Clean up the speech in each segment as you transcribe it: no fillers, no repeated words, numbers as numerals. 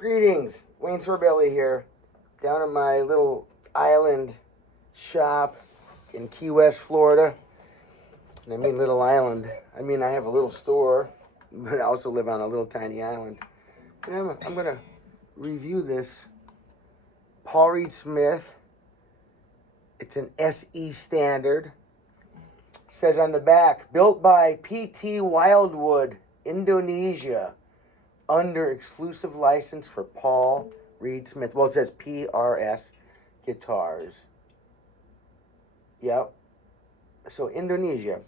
Greetings, Wayne Sorbelli here, down at my little island shop in Key West, Florida. And I mean little island. I mean I have a little store, but I also live on a little tiny island. And I'm gonna review this Paul Reed Smith. It's an SE Standard. It says on the back, built by PT Wildwood, Indonesia, under exclusive license for Paul Reed Smith. Well, it says PRS Guitars. Yep. So Indonesia.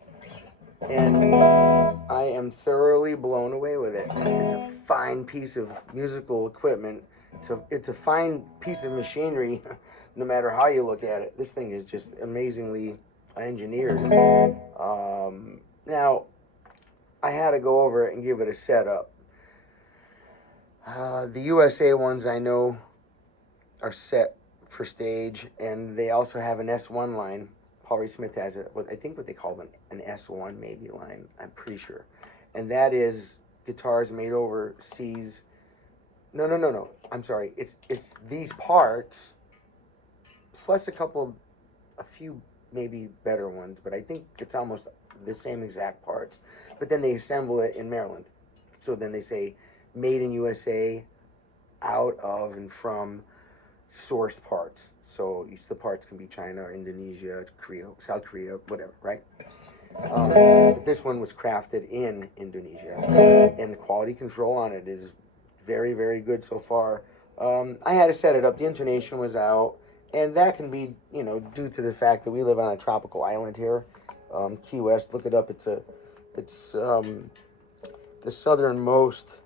And I am thoroughly blown away with it. It's a fine piece of musical equipment. It's a fine piece of machinery, no matter how you look at it. This thing is just amazingly engineered. Now, I had to go over it and give it a setup. The USA ones I know are set for stage, and they also have an S1 line. Paul Reed Smith has I think what they call an S1 maybe line, I'm pretty sure. And that is guitars made overseas. No. I'm sorry. It's these parts plus a few maybe better ones, but I think it's almost the same exact parts. But then they assemble it in Maryland. So then they say made in USA, out of and from sourced parts. So the parts can be China, Indonesia, Korea, South Korea, whatever, right? But this one was crafted in Indonesia, and the quality control on it is very, very good so far. I had to set it up. The intonation was out, and that can be, due to the fact that we live on a tropical island here, Key West. Look it up. It's the southernmost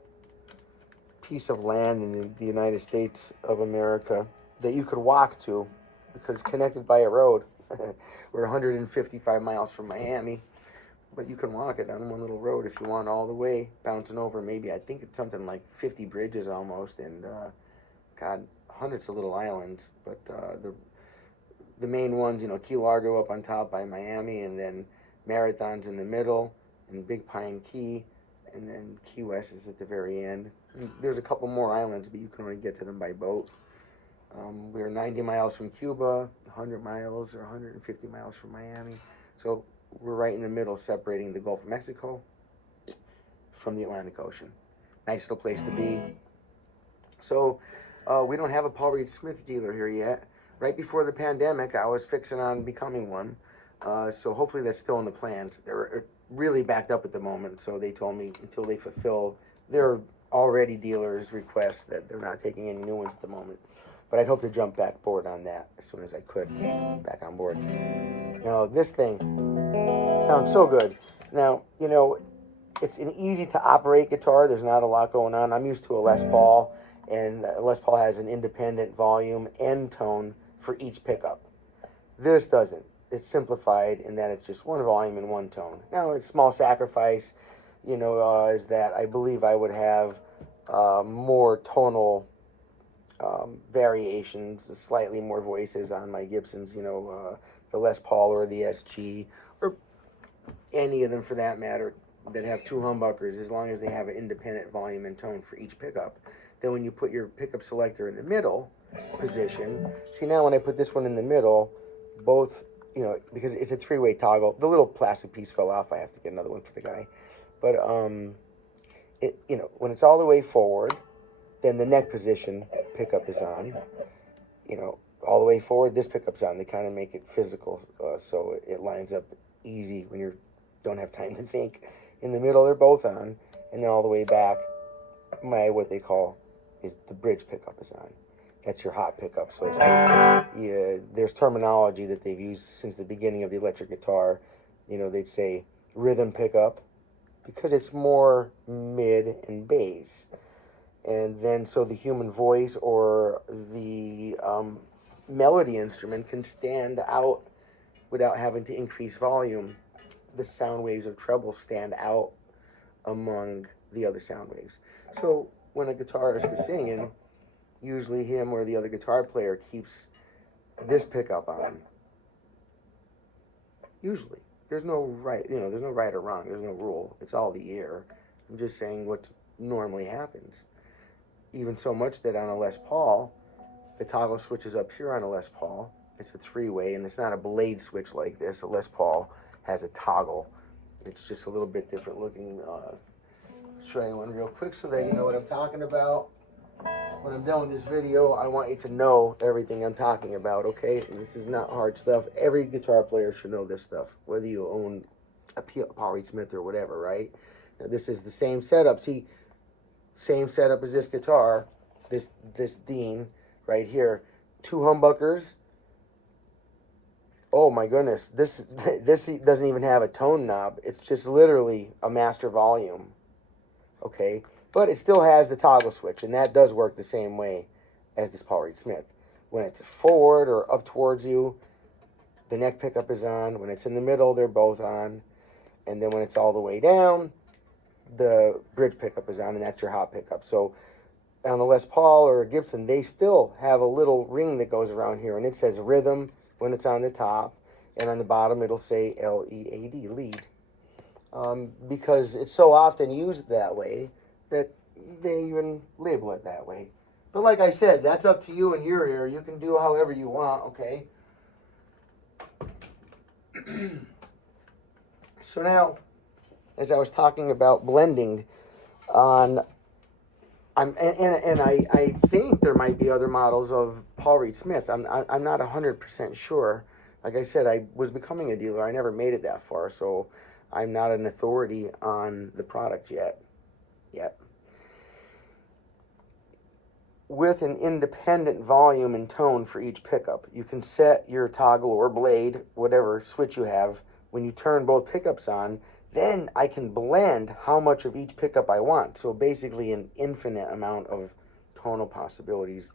piece of land in the United States of America that you could walk to because it's connected by a road. We're 155 miles from Miami, but you can walk it on one little road if you want all the way, bouncing over maybe, I think it's something like 50 bridges almost, and God, hundreds of little islands, but the main ones, Key Largo up on top by Miami, and then Marathon's in the middle, and Big Pine Key, and then Key West is at the very end. There's a couple more islands, but you can only get to them by boat. We're 90 miles from Cuba, 100 miles or 150 miles from Miami. So we're right in the middle, separating the Gulf of Mexico from the Atlantic Ocean. Nice little place to be. So we don't have a Paul Reed Smith dealer here yet. Right before the pandemic, I was fixing on becoming one. So hopefully that's still in the plans. They're really backed up at the moment, so they told me until they fulfill their already dealers' requests that they're not taking any new ones at the moment. But I'd hope to jump back board on that as soon as I could, back on board. Now, this thing sounds so good. Now, it's an easy to operate guitar. There's not a lot going on. I'm used to a Les Paul, and Les Paul has an independent volume and tone for each pickup. This doesn't. It's simplified in that it's just one volume and one tone. Now, it's small sacrifice, is that I believe I would have more tonal variations, slightly more voices on my Gibsons, the Les Paul or the SG, or any of them for that matter, that have two humbuckers, as long as they have an independent volume and tone for each pickup. Then when you put your pickup selector in the middle position, see now when I put this one in the middle, both, because it's a three-way toggle, the little plastic piece fell off, I have to get another one for the guy. But, when it's all the way forward, then the neck position pickup is on, all the way forward, this pickup's on. They kind of make it physical, so it lines up easy when you don't have time to think. In the middle, they're both on, and then all the way back, what they call is the bridge pickup is on. That's your hot pickup, so to speak. Yeah, there's terminology that they've used since the beginning of the electric guitar. They'd say rhythm pickup because it's more mid and bass. And then so the human voice or the melody instrument can stand out without having to increase volume. The sound waves of treble stand out among the other sound waves. So when a guitarist is singing, usually him or the other guitar player keeps this pickup on. Usually. There's no right, there's no right or wrong. There's no rule. It's all the ear. I'm just saying what normally happens. even so much that on a Les Paul, the toggle switch is up here on a Les Paul. It's a three-way, and it's not a blade switch like this. A Les Paul has a toggle. It's just a little bit different looking. Show you one real quick so that you know what I'm talking about. When I'm done with this video, I want you to know everything I'm talking about, okay? This is not hard stuff. Every guitar player should know this stuff, whether you own a Paul Reed Smith or whatever, right? Now, this is the same setup. See, same setup as this guitar, this Dean right here. 2 humbuckers. Oh my goodness, this doesn't even have a tone knob. It's just literally a master volume, okay? But it still has the toggle switch, and that does work the same way as this Paul Reed Smith. When it's forward or up towards you, the neck pickup is on. When it's in the middle, they're both on. And then when it's all the way down, the bridge pickup is on, and that's your hot pickup. So on a Les Paul or a Gibson, they still have a little ring that goes around here, and it says rhythm when it's on the top, and on the bottom it'll say L-E-A-D, lead. Because it's so often used that way that they even label it that way. But like I said, that's up to you and your ear. You can do however you want, okay? So now, as I was talking about blending on, I think there might be other models of Paul Reed Smiths. I'm not 100% sure. Like I said, I was becoming a dealer. I never made it that far, so I'm not an authority on the product yet. With an independent volume and tone for each pickup, you can set your toggle or blade, whatever switch you have. When you turn both pickups on, then I can blend how much of each pickup I want. So basically an infinite amount of tonal possibilities.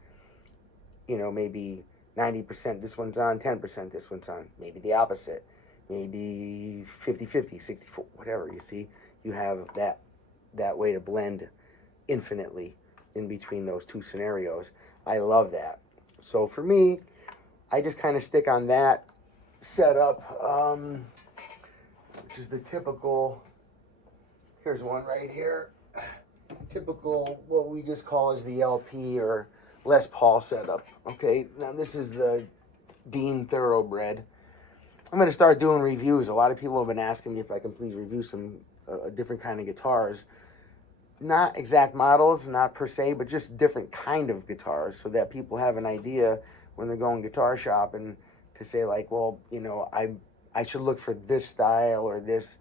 You know, maybe 90% this one's on, 10% this one's on. Maybe the opposite. Maybe 50-50, 60-40, whatever, you see. You have that way to blend infinitely in between those two scenarios. I love that. So for me, I just kind of stick on that setup, which is the typical, here's one right here, typical what we just call as the LP or Les Paul setup. Okay, now this is the Dean Thoroughbred. I'm going to start doing reviews. A lot of people have been asking me if I can please review some different kind of guitars. Not exact models, not per se, but just different kind of guitars so that people have an idea when they're going guitar shopping to say like, well, you know, I should look for this style or this,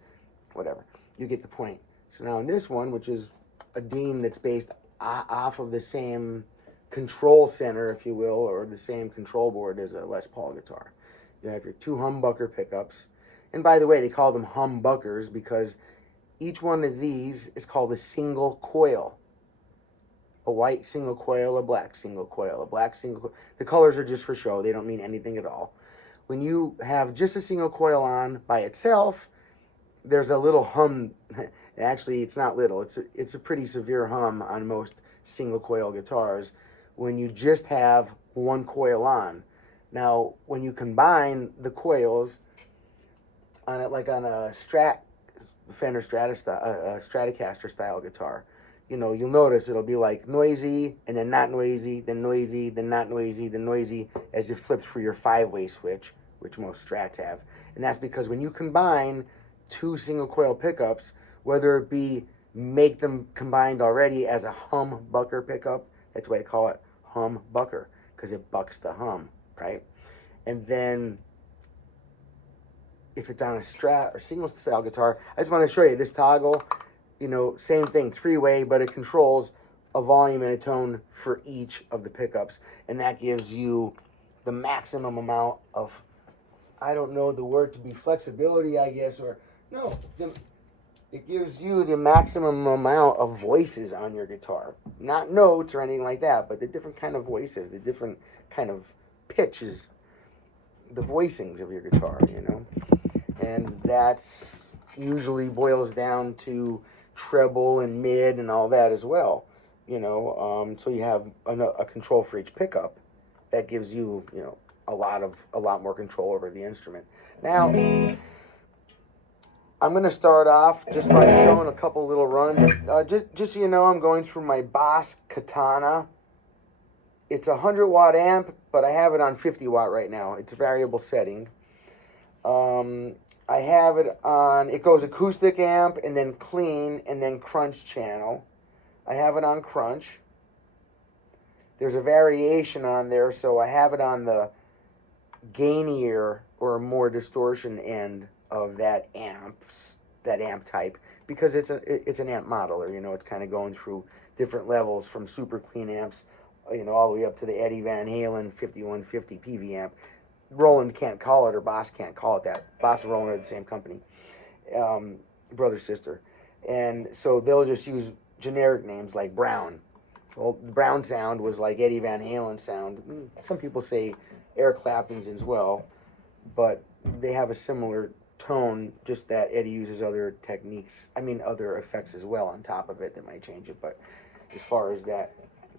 whatever. You get the point. So now in this one, which is a Dean that's based off of the same control center, if you will, or the same control board as a Les Paul guitar. You have your 2 humbucker pickups. And by the way, they call them humbuckers because each one of these is called a single coil. A white single coil, a black single coil, a black single coil. The colors are just for show. They don't mean anything at all. When you have just a single coil on by itself, there's a little hum. Actually, it's not little. It's a pretty severe hum on most single coil guitars when you just have one coil on. Now, when you combine the coils on it, like on a Fender Stratocaster style guitar, you know, you'll notice it'll be like noisy and then not noisy, then noisy, then not noisy, then noisy as you flip through your 5-way switch, which most Strats have. And that's because when you combine 2 single coil pickups, whether it be make them combined already as a humbucker pickup, that's why I call it humbucker, because it bucks the hum, right? And then if it's on a Strat or single style guitar, I just want to show you this toggle, you know, same thing, 3-way, but it controls a volume and a tone for each of the pickups. And that gives you the maximum amount of, I don't know the word to be flexibility, I guess, or no, it gives you the maximum amount of voices on your guitar. Not notes or anything like that, but the different kind of voices, the different kind of pitches, the voicings of your guitar, you know. And that's usually boils down to treble and mid and all that as well, you know. So you have a control for each pickup that gives you, you know, a lot more control over the instrument. Now, I'm going to start off just by showing a couple little runs. Just so you know, I'm going through my Boss Katana. It's a 100 watt amp, but I have it on 50 watt right now. It's a variable setting. I have it on, it goes acoustic amp and then clean and then crunch channel. I have it on crunch. There's a variation on there, so I have it on the gainier or more distortion end of that amp type, because it's an amp modeler. You know, it's kind of going through different levels from super clean amps, you know, all the way up to the Eddie Van Halen 5150 PV amp. Roland can't call it, or Boss can't call it that. Boss and Roland are the same company, brother sister, and so they'll just use generic names like Brown. Well, the Brown sound was like Eddie Van Halen sound. Some people say Eric Clapton's as well, but they have a similar tone, just that Eddie uses other techniques, other effects as well on top of it that might change it. But as far as that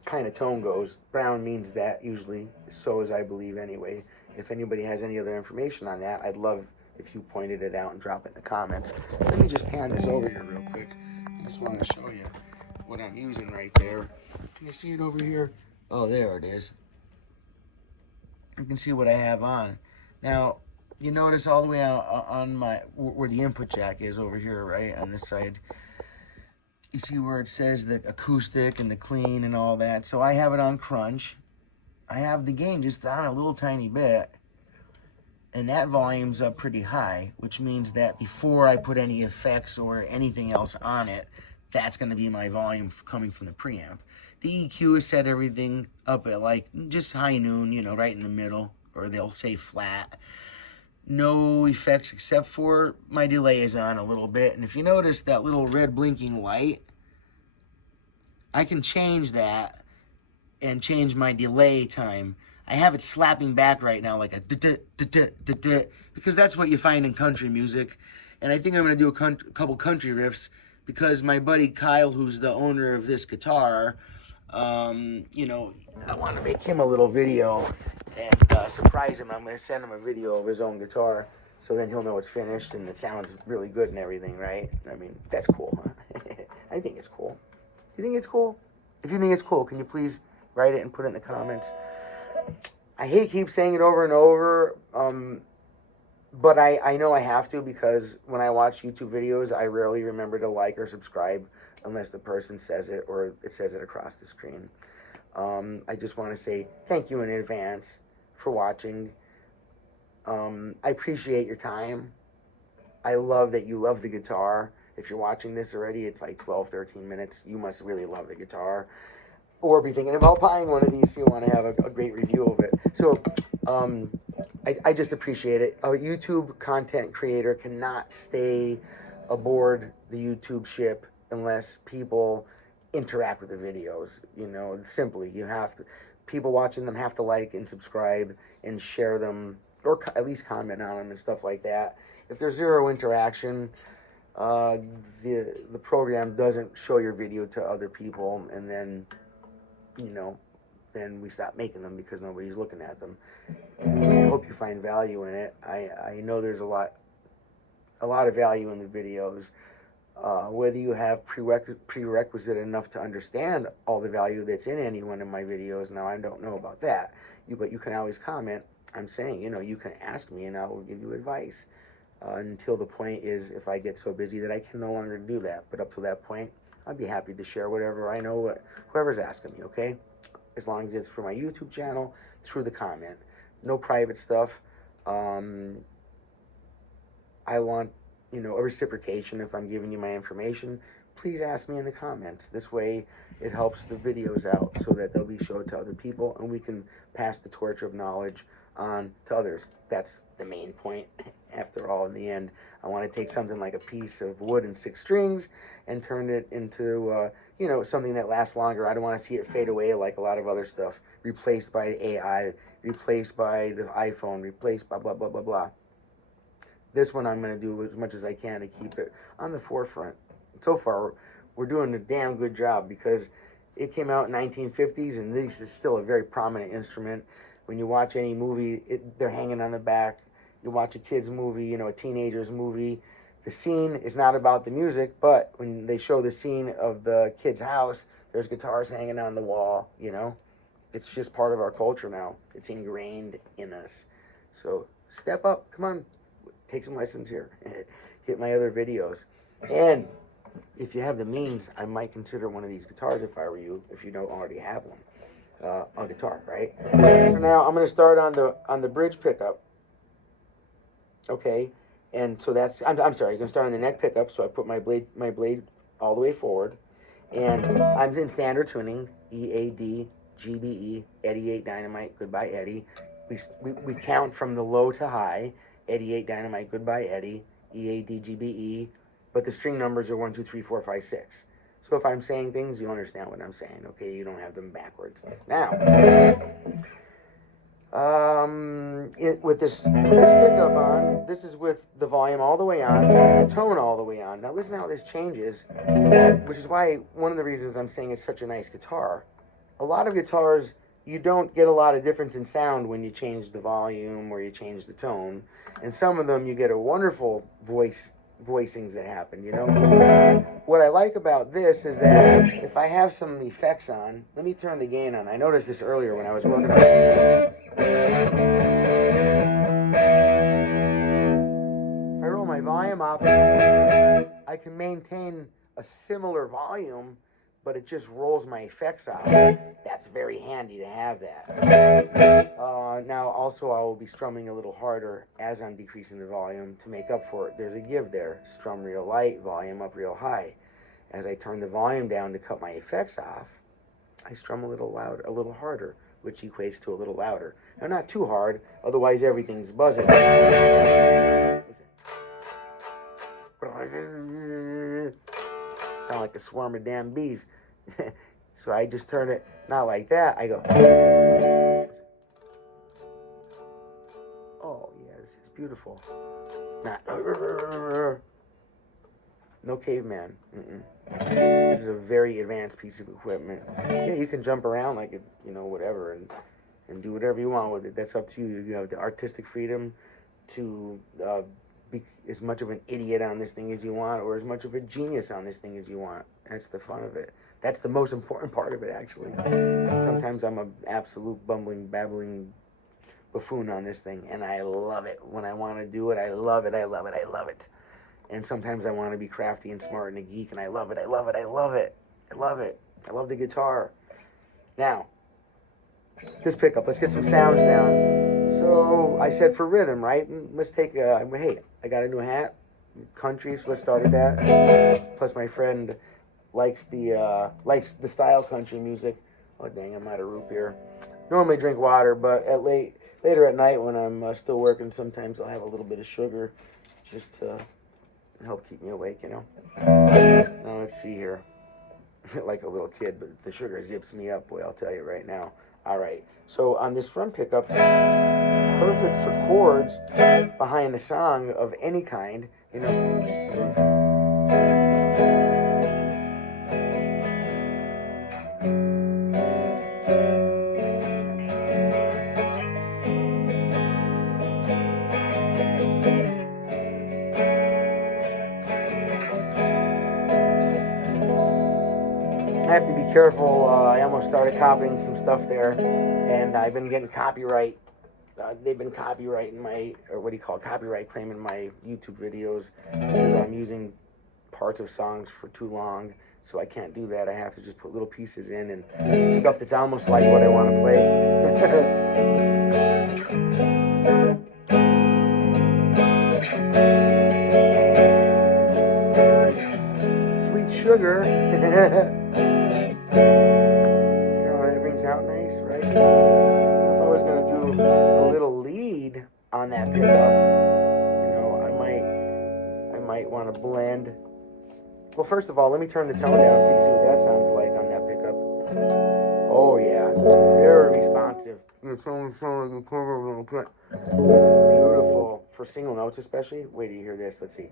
kind of tone goes, Brown means that usually, so as I believe anyway. If anybody has any other information on that, I'd love if you pointed it out and drop it in the comments. Let me just pan this over here real quick. I just want to show you what I'm using right there. Can you see it over here? Oh, there it is. You can see what I have on. Now, you notice all the way on my, where the input jack is over here, right, on this side. You see where it says the acoustic and the clean and all that. So I have it on crunch. I have the gain just on a little tiny bit. And that volume's up pretty high, which means that before I put any effects or anything else on it, that's going to be my volume coming from the preamp. The EQ has set everything up at like just high noon, you know, right in the middle, or they'll say flat. No effects except for my delay is on a little bit. And if you notice that little red blinking light, I can change that and change my delay time. I have it slapping back right now like a da-da-da-da-da-da, because that's what you find in country music. And I think I'm going to do a couple country riffs, because my buddy Kyle, who's the owner of this guitar, you know, I want to make him a little video and surprise him. I'm going to send him a video of his own guitar, so then he'll know it's finished and it sounds really good and everything, right? I mean, that's cool, huh? I think it's cool. You think it's cool? If you think it's cool, can you please write it and put it in the comments? I hate to keep saying it over and over, but I know I have to, because when I watch YouTube videos, I rarely remember to like or subscribe unless the person says it or it says it across the screen. I just want to say thank you in advance for watching. I appreciate your time. I love that you love the guitar. If you're watching this already, it's like 12, 13 minutes. You must really love the guitar, or be thinking about buying one of these, so you want to have a great review of it. So I just appreciate it. A YouTube content creator cannot stay aboard the YouTube ship unless people interact with the videos. You know, simply, you have to, people watching them have to like and subscribe and share them, or at least comment on them and stuff like that. If there's zero interaction, the program doesn't show your video to other people, and then, you know, then we stop making them because nobody's looking at them. I hope you find value in it. I know there's a lot of value in the videos. Whether you have prerequisite enough to understand all the value that's in any one of my videos, now I don't know about that. But you can always comment. I'm saying, you know, you can ask me and I will give you advice. Until the point is, if I get so busy that I can no longer do that. But up to that point, I'd be happy to share whatever I know, whoever's asking me, okay? As long as it's for my YouTube channel, through the comment. No private stuff. I want, you know, a reciprocation. If I'm giving you my information, please ask me in the comments. This way, it helps the videos out so that they'll be showed to other people, and we can pass the torch of knowledge on to others. That's the main point. After all, in the end, I want to take something like a piece of wood and 6 strings and turn it into, you know, something that lasts longer. I don't want to see it fade away like a lot of other stuff, replaced by AI, replaced by the iPhone, replaced by blah, blah, blah, blah. This one I'm going to do as much as I can to keep it on the forefront. So far, we're doing a damn good job, because it came out in 1950s, and this is still a very prominent instrument. When you watch any movie, they're hanging on the back. You watch a kid's movie, you know, a teenager's movie, the scene is not about the music, but when they show the scene of the kid's house, there's guitars hanging on the wall, you know? It's just part of our culture now. It's ingrained in us. So step up, come on, take some lessons here. Hit my other videos. And if you have the means, I might consider one of these guitars if I were you, if you don't already have one. A guitar, right? So now I'm going to start on the bridge pickup. Okay, and so that's I'm sorry. I'm going to start on the neck pickup. So I put my blade all the way forward, and I'm in standard tuning: E, A, D, G, B, E, Eddie 8 Dynamite, Goodbye Eddie. We count from the low to high: Eddie 8 Dynamite, Goodbye Eddie, E, A, D, G, B, E. But the string numbers are 1, 2, 3, 4, 5, 6. So if I'm saying things, you understand what I'm saying, okay? You don't have them backwards. Now, with this pickup on, this is with the volume all the way on and the tone all the way on. Now listen how this changes, which is why one of the reasons I'm saying it's such a nice guitar. A lot of guitars, you don't get a lot of difference in sound when you change the volume or you change the tone. And some of them you get a wonderful voicings that happen, you know. What I like about this is that if I have some effects on, let me turn the gain on. I noticed this earlier when I was working on it. If I roll my volume off, I can maintain a similar volume, but it just rolls my effects off. That's very handy to have that. Now also I will be strumming a little harder as I'm decreasing the volume to make up for it. There's a give there. Strum real light, volume up real high. As I turn the volume down to cut my effects off, I strum a little louder, a little harder, which equates to a little louder. Now not too hard, otherwise everything's buzzing. Sound like a swarm of damn bees. So I just turn it, not like that, I go. Oh, yeah, this is beautiful. Not, no caveman. This is a very advanced piece of equipment. Yeah, you can jump around like it, you know, whatever, and do whatever you want with it. That's up to you. You have the artistic freedom to be as much of an idiot on this thing as you want, or as much of a genius on this thing as you want. That's the fun of it. That's the most important part of it, actually. Sometimes I'm an absolute bumbling, babbling buffoon on this thing, and I love it. When I want to do it, I love it, I love it, I love it. And sometimes I want to be crafty and smart and a geek, and I love it, I love it, I love it. I love it. I love the guitar. Now, this pickup, let's get some sounds down. So I said for rhythm, right? Let's take hey, I got a new hat, country, so let's start at that. Plus my friend likes the style country music. Oh dang, I'm out of root beer. Normally drink water, but later at night when I'm still working, sometimes I'll have a little bit of sugar just to help keep me awake, you know. Now let's see here. Like a little kid, but the sugar zips me up, boy, I'll tell you right now. All right, so on this front pickup, it's perfect for chords behind a song of any kind, you know. I have to be careful. I almost started copying some stuff there, and I've been getting copyright. They've been copyrighting copyright claiming my YouTube videos because I'm using parts of songs for too long. So I can't do that. I have to just put little pieces in and stuff that's almost like what I want to play. Sweet sugar. It rings out nice, right? If I was gonna do a little lead on that pickup, you know, I might want to blend. Well, first of all, let me turn the tone down so you can see what that sounds like on that pickup. Oh yeah, very responsive. Beautiful for single notes, especially. Wait till you hear this. Let's see.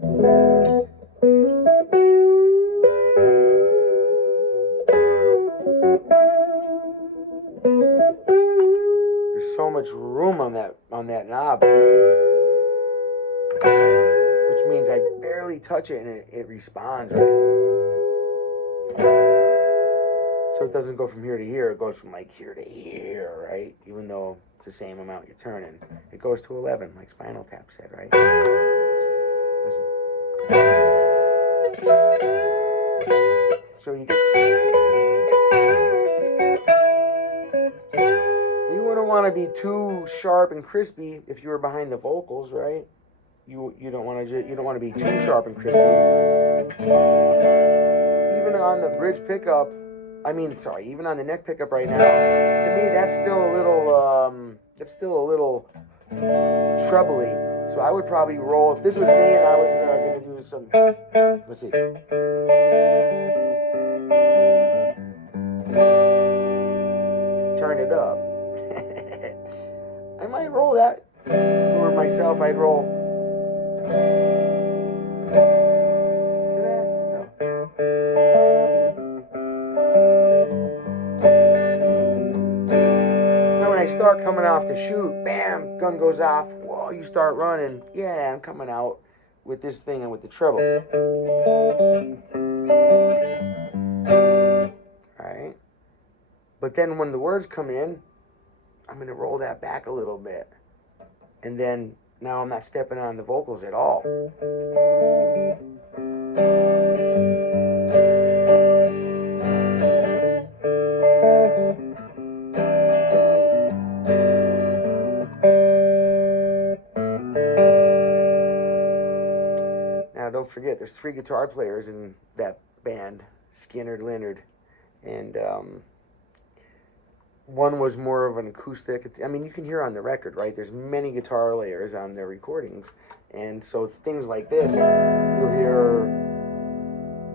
There's so much room on that knob, which which means I barely touch it and it responds, right? So it doesn't go from here to here, it goes from like here to here, right? Even though it's the same amount you're turning. It goes to 11, like Spinal Tap said, right? Listen. So you wouldn't want to be too sharp and crispy if you were behind the vocals, right? You don't want to be too sharp and crispy. Even on the bridge pickup, even on the neck pickup right now, to me that's still a little trebly. So I would probably roll, if this was me and I was gonna do some, let's see. Turn it up. I might roll that. If it were myself, I'd roll. Hear that? No. Now when I start coming off the chute, bam, gun goes off. Whoa, you start running. Yeah, I'm coming out with this thing and with the treble. Alright? But then when the words come in, I'm going to roll that back a little bit. And then now I'm not stepping on the vocals at all. Now don't forget, there's 3 guitar players in that band, Skinner, Leonard, and one was more of an acoustic. I mean, you can hear on the record, right? There's many guitar layers on their recordings. And so it's things like this. You'll hear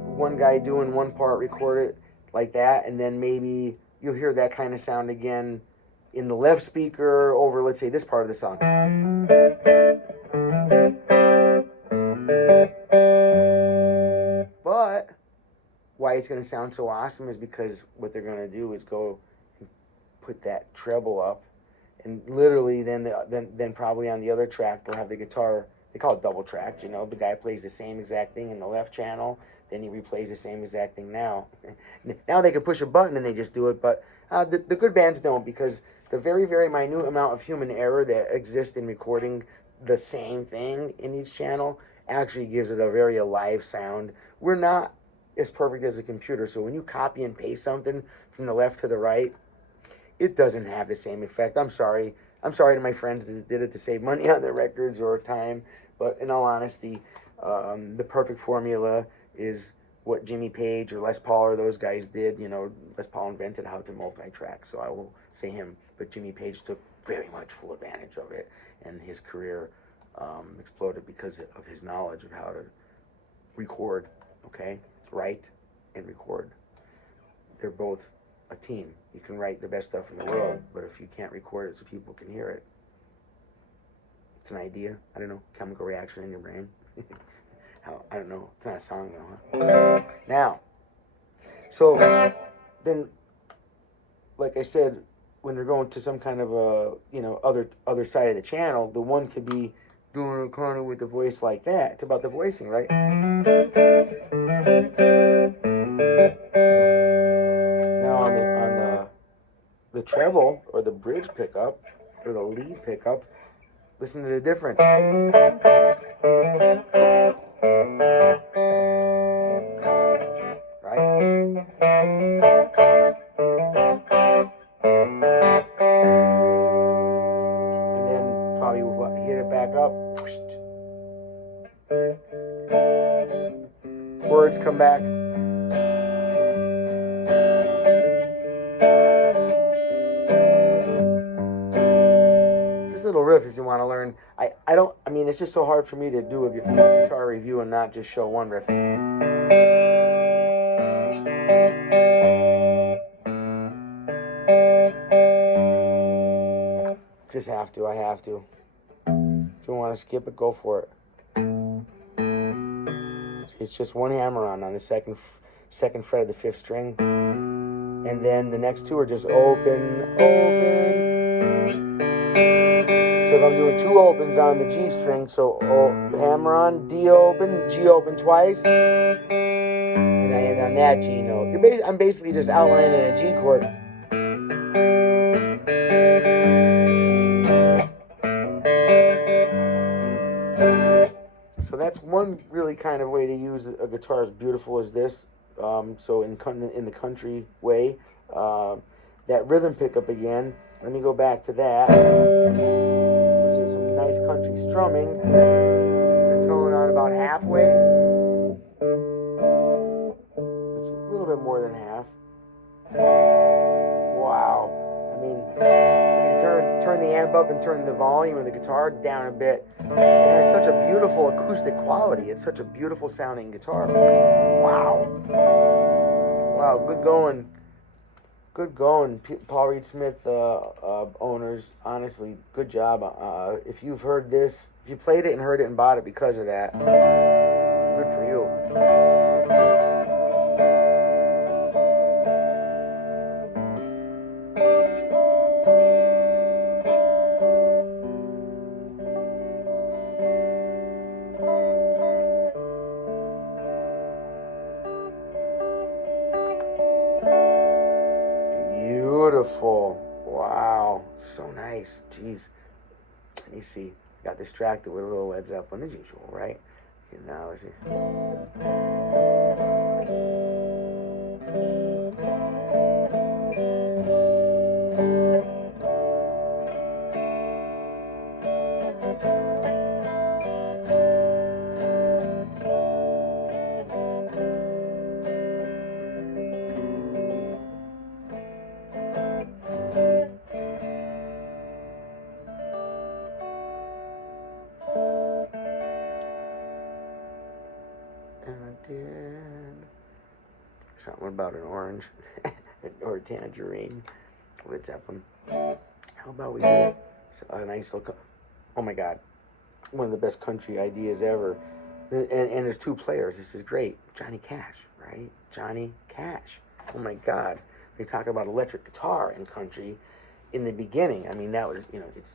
one guy doing one part, record it like that, and then maybe you'll hear that kind of sound again in the left speaker over, let's say, this part of the song. But why it's going to sound so awesome is because what they're going to do is go put that treble up, and literally then probably on the other track they'll have the guitar, they call it double track, you know, the guy plays the same exact thing in the left channel, then he replays the same exact thing now. Now they can push a button and they just do it, but the good bands don't, because the very, very minute amount of human error that exists in recording the same thing in each channel actually gives it a very alive sound. We're not as perfect as a computer, so when you copy and paste something from the left to the right, it doesn't have the same effect. I'm sorry to my friends that did it to save money on their records or time, but in all honesty, the perfect formula is what Jimmy Page or Les Paul or those guys did. You know, Les Paul invented how to multi-track, so I will say him, but Jimmy Page took very much full advantage of it, and his career exploded because of his knowledge of how to record, okay? Write and record. They're both a team. You can write the best stuff in the world, but if you can't record it so people can hear it, it's an idea. I don't know, chemical reaction in your brain. I don't know. It's not a song though, huh? Now, so then, like I said, when you're going to some kind of a, you know, other side of the channel, the one could be doing a kind of with the voice like that. It's about the voicing, right? Now on the treble or the bridge pickup or the lead pickup, listen to the difference. Right? And then probably hit it back up. Words come back. Little riff if you want to learn. I mean, it's just so hard for me to do a guitar review and not just show one riff. Just have to, I have to. If you want to skip it, go for it. It's just one hammer on the second fret of the 5th string. And then the next two are just open. So if I'm doing 2 opens on the G string, so hammer on, D open, G open twice, and I end on that G note. I'm basically just outlining a G chord. So that's one really kind of way to use a guitar as beautiful as this. So in the country way, that rhythm pickup again. Let me go back to that. Let's see some nice country strumming. The tone on about halfway. It's a little bit more than half. Wow. I mean, you turn the amp up and turn the volume of the guitar down a bit. It has such a beautiful acoustic quality. It's such a beautiful sounding guitar. Wow. Wow, good going. Good going, Paul Reed Smith owners. Honestly, good job. If you've heard this, if you played it and heard it and bought it because of that, good for you. Beautiful. Wow. So nice. Jeez. Let me see. Got distracted with a little Led Zeppelin as usual, right? And now is it? And I did something about an orange or a tangerine. Led Zeppelin. How about we do a nice little? Oh my God, one of the best country ideas ever. And there's 2 players. This is great. Johnny Cash, right? Johnny Cash. Oh my God, they talk about electric guitar in country. In the beginning, I mean, that was,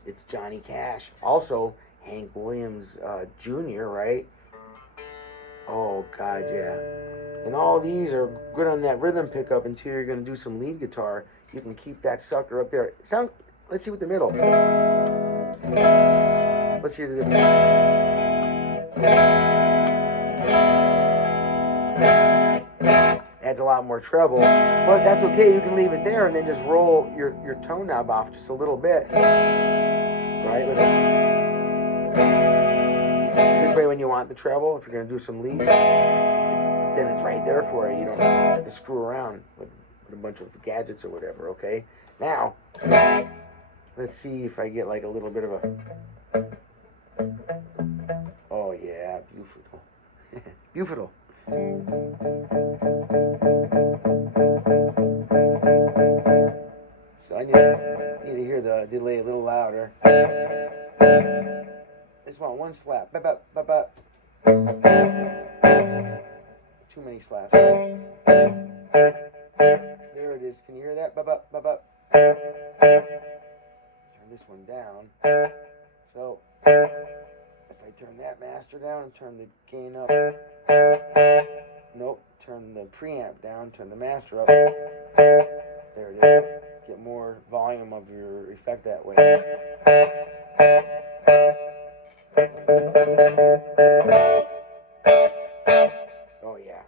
it's Johnny Cash. Also, Hank Williams Jr., right? Oh, God, yeah. And all these are good on that rhythm pickup until you're going to do some lead guitar. You can keep that sucker up there. Let's see what the middle. Let's hear the adds a lot more treble, but that's okay. You can leave it there and then just roll your tone knob off just a little bit. Right? This way, when you want the treble, if you're going to do some leads, then it's right there for you. You don't have to screw around with a bunch of gadgets or whatever, okay? Now, let's see if I get like a little bit of a... Oh, yeah, beautiful. Beautiful. So I need to hear the delay a little louder. I just want one slap. Bop, bop, bop, bop. Too many slaps. There it is. Can you hear that? Bop, bop, bop, bop. Turn this one down. So if I turn that master down and turn the gain up. Nope. Turn the preamp down, turn the master up. There it is. Get more volume of your effect that way. Oh yeah.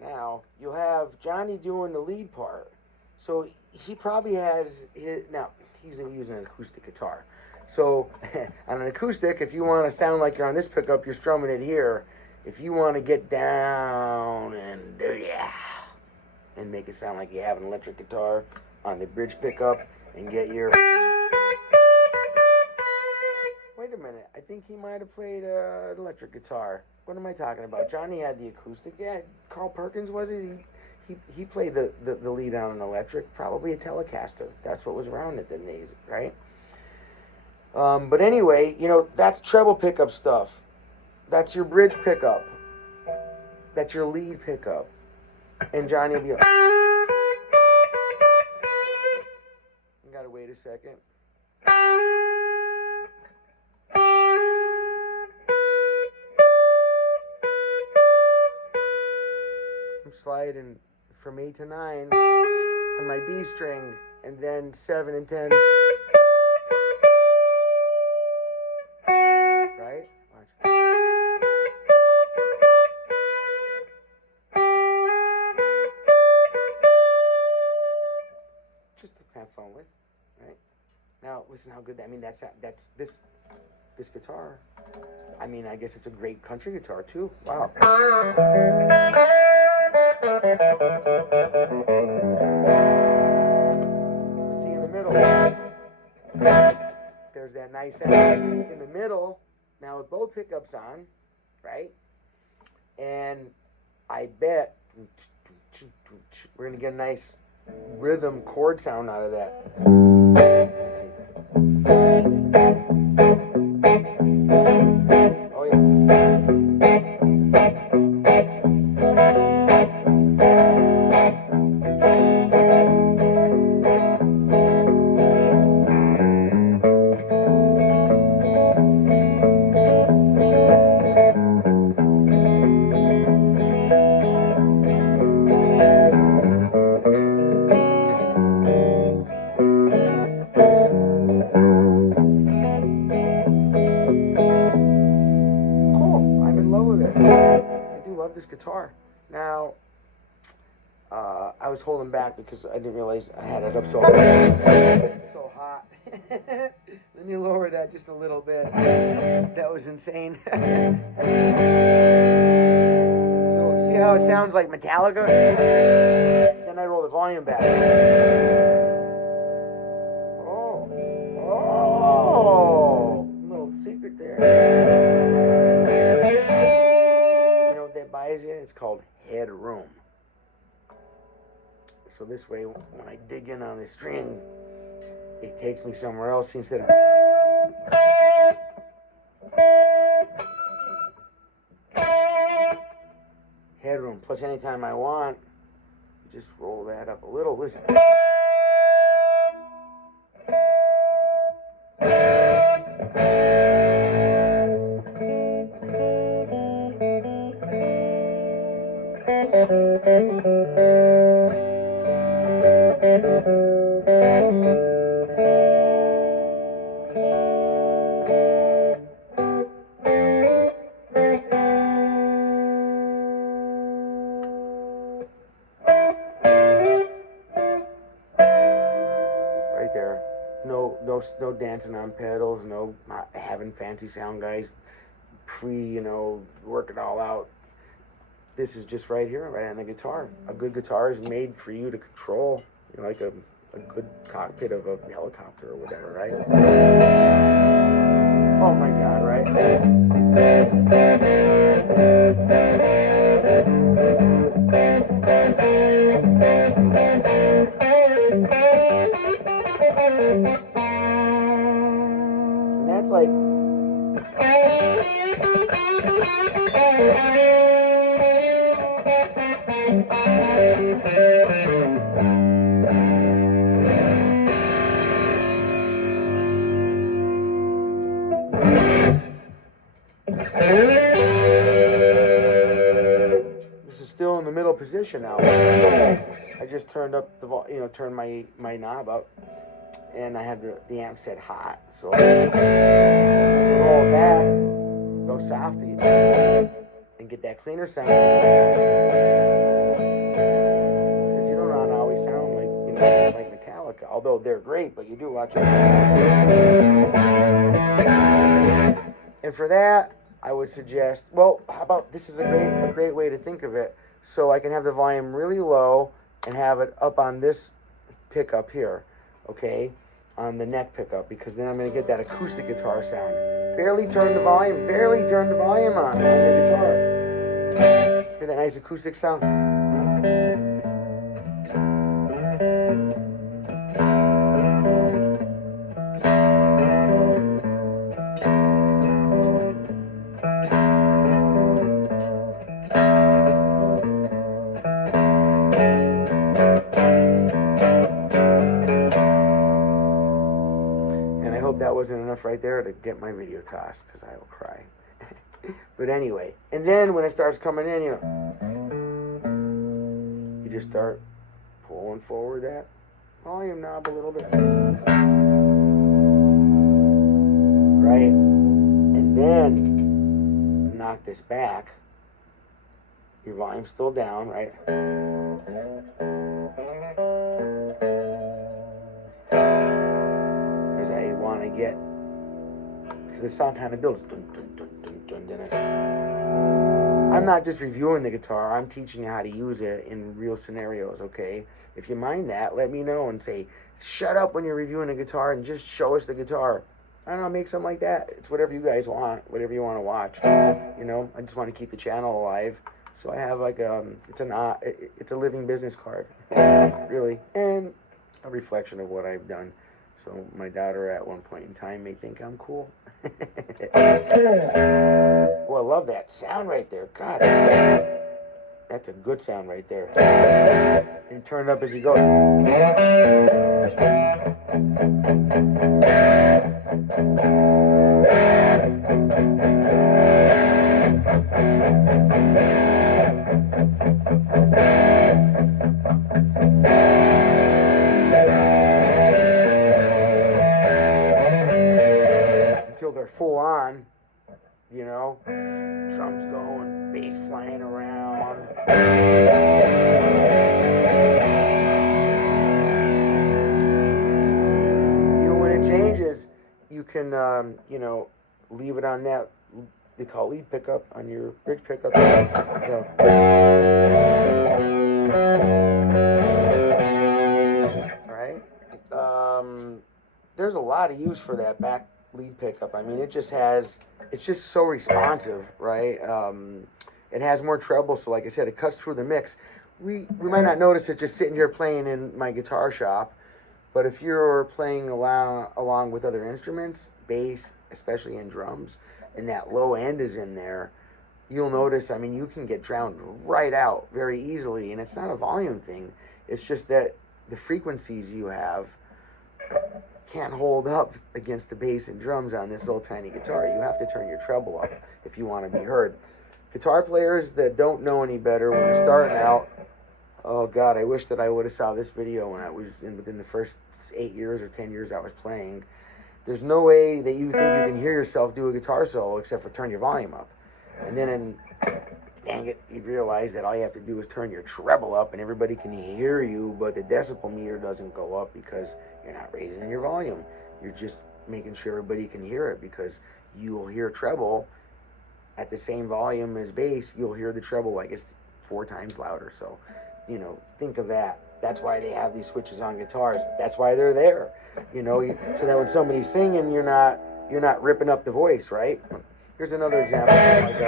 Now you'll have Johnny doing the lead part. So he probably has now he's using an acoustic guitar. So on an acoustic, if you want to sound like you're on this pickup, you're strumming it here. If you want to get down and and make it sound like you have an electric guitar on the bridge pickup and get your... Wait a minute, I think he might have played an electric guitar. What am I talking about? Johnny had the acoustic. Yeah, Carl Perkins, was it? He played the lead on an electric, probably a Telecaster. That's what was around at the days, right? But anyway, that's treble pickup stuff. That's your bridge pickup. That's your lead pickup. And Johnny will be like, you gotta wait a second. sliding from 8 to 9 on my B string, and then 7 and 10. Right? Watch. Just to have fun with, right? Now, listen how good that. I mean, that's this guitar. I mean, I guess it's a great country guitar too. Wow. Let's see in the middle. There's that nice sound in the middle. Now with both pickups on, right? And I bet we're gonna get a nice rhythm chord sound out of that. Let's see. Oh yeah. This guitar. Now, I was holding back because I didn't realize I had it up so hot. Let me lower that just a little bit. That was insane. So, see how it sounds like Metallica? Then I roll the volume back. Oh, little secret there. It's called headroom. So this way, when I dig in on the string, it takes me somewhere else instead of. Headroom. Plus, anytime I want, just roll that up a little. Listen. Right there. No dancing on pedals, no not having fancy sound guys work it all out. This is just right here, right on the guitar. A good guitar is made for you to control, like a good cockpit of a helicopter or whatever, right? Oh my God, right? And that's like. This is still in the middle position now. I just turned up turned my knob up, and I have the amp set hot. So I can roll it back, go softy, and get that cleaner sound. Because you don't always sound like like Metallica, although they're great, but you do watch it. And for that, I would suggest, how about this is a great way to think of it. So I can have the volume really low and have it up on this pickup here, okay, on the neck pickup, because then I'm going to get that acoustic guitar sound. Barely turn the volume on your guitar. Hear that nice acoustic sound? That wasn't enough right there to get my video tossed, because I will cry. But anyway, and then when it starts coming in, you just start pulling forward that volume knob a little bit. Right? And then knock this back. Your volume's still down, right? As I want to get, because the sound kind of builds. Dun, dun, dun, dun, dun, dun, dun. I'm not just reviewing the guitar, I'm teaching you how to use it in real scenarios, okay? If you mind that, let me know and say, shut up when you're reviewing a guitar and just show us the guitar. I don't know, make something like that. It's whatever you guys want, whatever you want to watch. You know, I just want to keep the channel alive. So I have like it's a living business card, really, and a reflection of what I've done. So my daughter at one point in time may think I'm cool. Well, I love that sound right there. God, that's a good sound right there. And turn it up as he goes. Until they're full on, you know, drums going, bass flying around. Even when it changes, you can, you know, leave it on that, they call lead pickup, on your bridge pickup. You know. Right? There's a lot of use for that back lead pickup. I mean, it's just so responsive, right? It has more treble, so like I said, it cuts through the mix. We might not notice it just sitting here playing in my guitar shop, but if you're playing along with other instruments, bass, especially in drums, and that low end is in there, you'll notice, I mean, you can get drowned right out very easily, and it's not a volume thing. It's just that the frequencies you have can't hold up against the bass and drums on this little tiny guitar. You have to turn your treble up if you want to be heard. Guitar players that don't know any better when they're starting out, oh God, I wish that I would have saw this video when I was within the first 8 years or 10 years I was playing. There's no way that you think you can hear yourself do a guitar solo except for turn your volume up. And then, dang it, you'd realize that all you have to do is turn your treble up and everybody can hear you, but the decibel meter doesn't go up because you're not raising your volume. You're just making sure everybody can hear it, because you'll hear treble at the same volume as bass. You'll hear the treble like it's 4 times louder. So, you know, think of that. That's why they have these switches on guitars. That's why they're there. You know, so that when somebody's singing, you're not ripping up the voice, right? Here's another example. Something like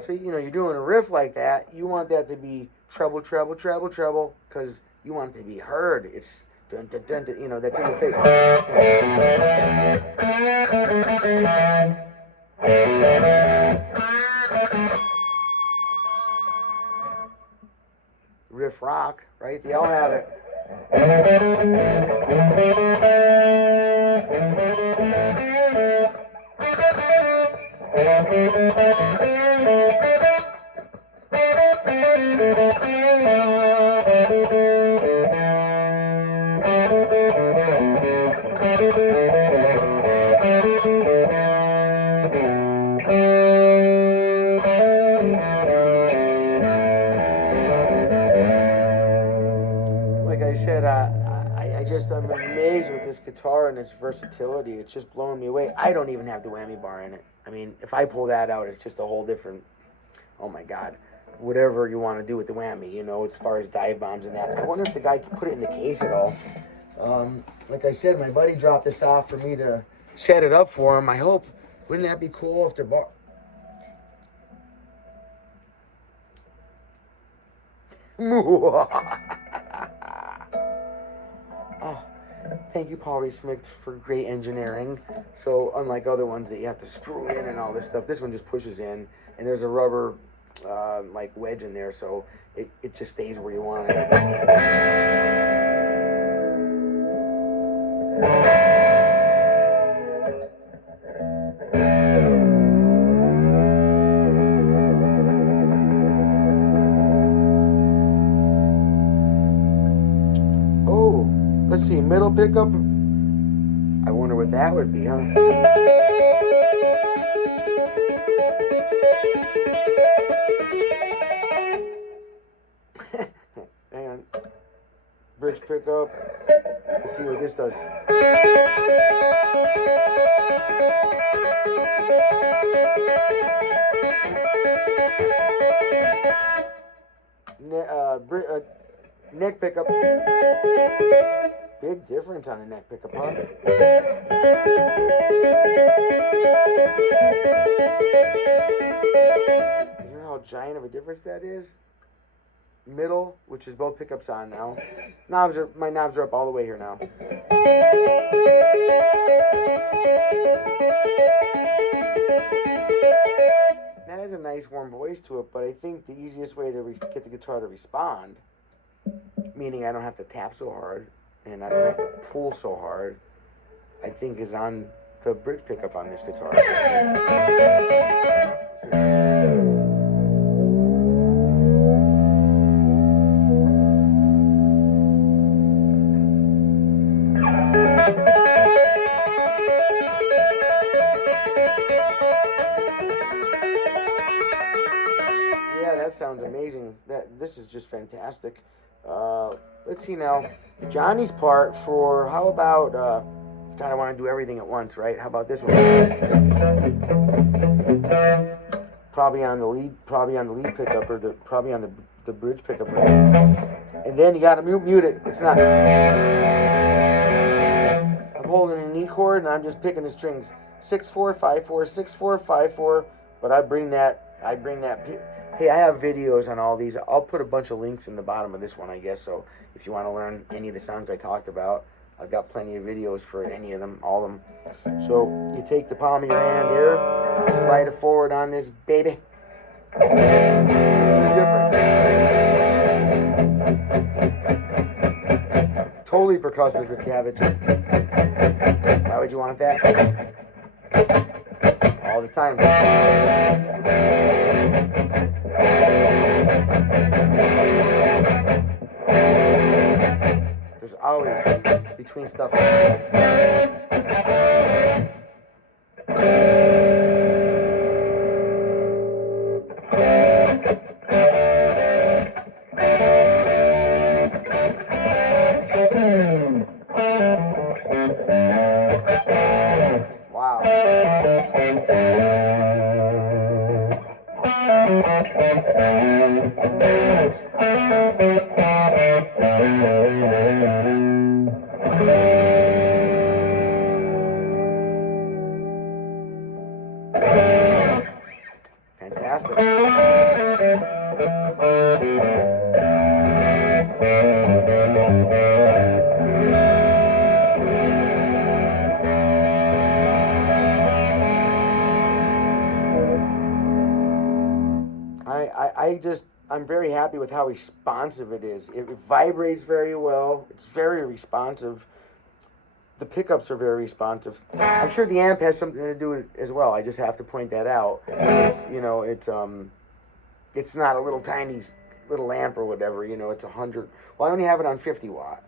so, you know, you're doing a riff like that. You want that to be treble, treble, treble, treble, because you want it to be heard. It's dun, dun, dun, dun, you know, that's in the face. Riff rock, right? They all have it. Like I said, I'm amazed with this guitar and its versatility. It's just blowing me away. I don't even have the whammy bar in it. I mean, if I pull that out, it's just a whole different, oh my God, whatever you want to do with the whammy, you know, as far as dive bombs and that. I wonder if the guy could put it in the case at all. Like I said, my buddy dropped this off for me to set it up for him. I hope, wouldn't that be cool if the bar... Oh, thank you, Paul Reed Smith, for great engineering. So unlike other ones that you have to screw in and all this stuff, this one just pushes in, and there's a rubber like wedge in there, so it just stays where you want it. Let's see, middle pickup. I wonder what that would be, huh? Hang on. Bridge pickup. Let's see what this does. Neck pickup. Big difference on the neck pickup, huh? You hear how giant of a difference that is? Middle, which is both pickups on now. My knobs are up all the way here now. That has a nice warm voice to it, but I think the easiest way to get the guitar to respond, meaning I don't have to tap so hard and I don't have to pull so hard, I think is on the bridge pickup on this guitar. Yeah, that sounds amazing. This is just fantastic. Let's see now. Johnny's part for, how about, God, I want to do everything at once, right? How about this one? Probably on the lead pickup, or probably on the bridge pickup. And then you got to mute it. It's not. I'm holding an E chord and I'm just picking the strings. 6/4, 5/4, 6/4, 5/4. But I bring that. Hey, I have videos on all these. I'll put a bunch of links in the bottom of this one, I guess. So if you want to learn any of the songs I talked about, I've got plenty of videos for any of them, all of them. So you take the palm of your hand here, slide it forward on this baby. Listen to the difference. Totally percussive if you have it. Why would you want that? All the time. There's always between stuff. Wow. Fantastic. I'm very happy with how responsive it is. It vibrates very well. It's very responsive. The pickups are very responsive. I'm sure the amp has something to do with it as well. I just have to point that out. It's not a little tiny little amp or whatever. It's 100. Well, I only have it on 50 watt,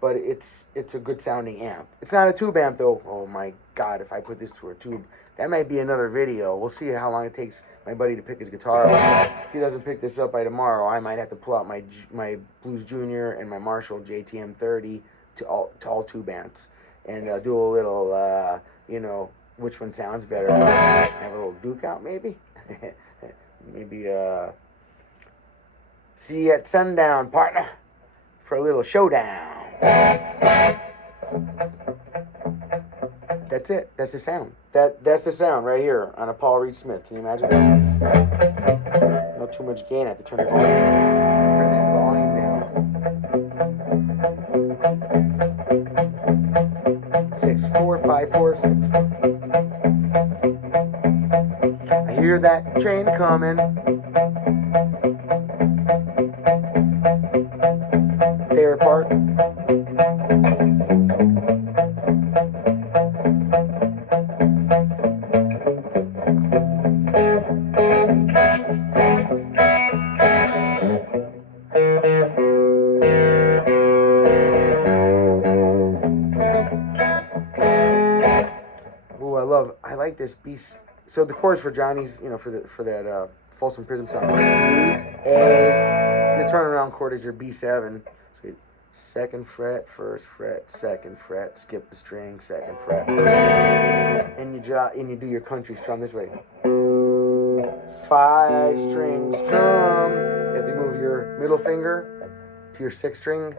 but it's a good sounding amp. It's not a tube amp though. Oh my God! If I put this through a tube, that might be another video. We'll see how long it takes my buddy to pick his guitar up. If he doesn't pick this up by tomorrow, I might have to pull out my Blues Junior and my Marshall JTM 30 to all tube amps. And do a little, which one sounds better. Have a little Duke out, maybe? Maybe, see you at sundown, partner, for a little showdown. That's it. That's the sound. That's the sound right here on a Paul Reed Smith. Can you imagine? Not too much gain. I have to turn the volume. Turn that volume down. 6/4, 5/4, 6/4. I hear that train coming. Favorite part? like this B. So the chords for Johnny's, for that Folsom Prism song, E, A. The turnaround chord is your B7. So 2nd fret, 1st fret, 2nd fret, skip the string, 2nd fret, and you do your country strum this way. 5 string strum. You have to move your middle finger to your 6th string.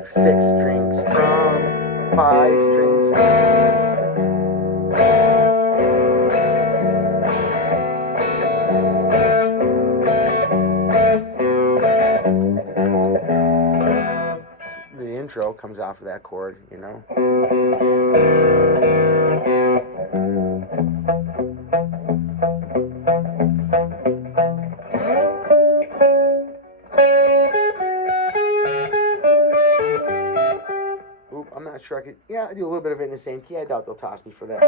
6th string strum. 5 strings. The intro comes off of that chord, Oop, I'm not sure I could. Yeah, I do a little bit of it in the same key. I doubt they'll toss me for that.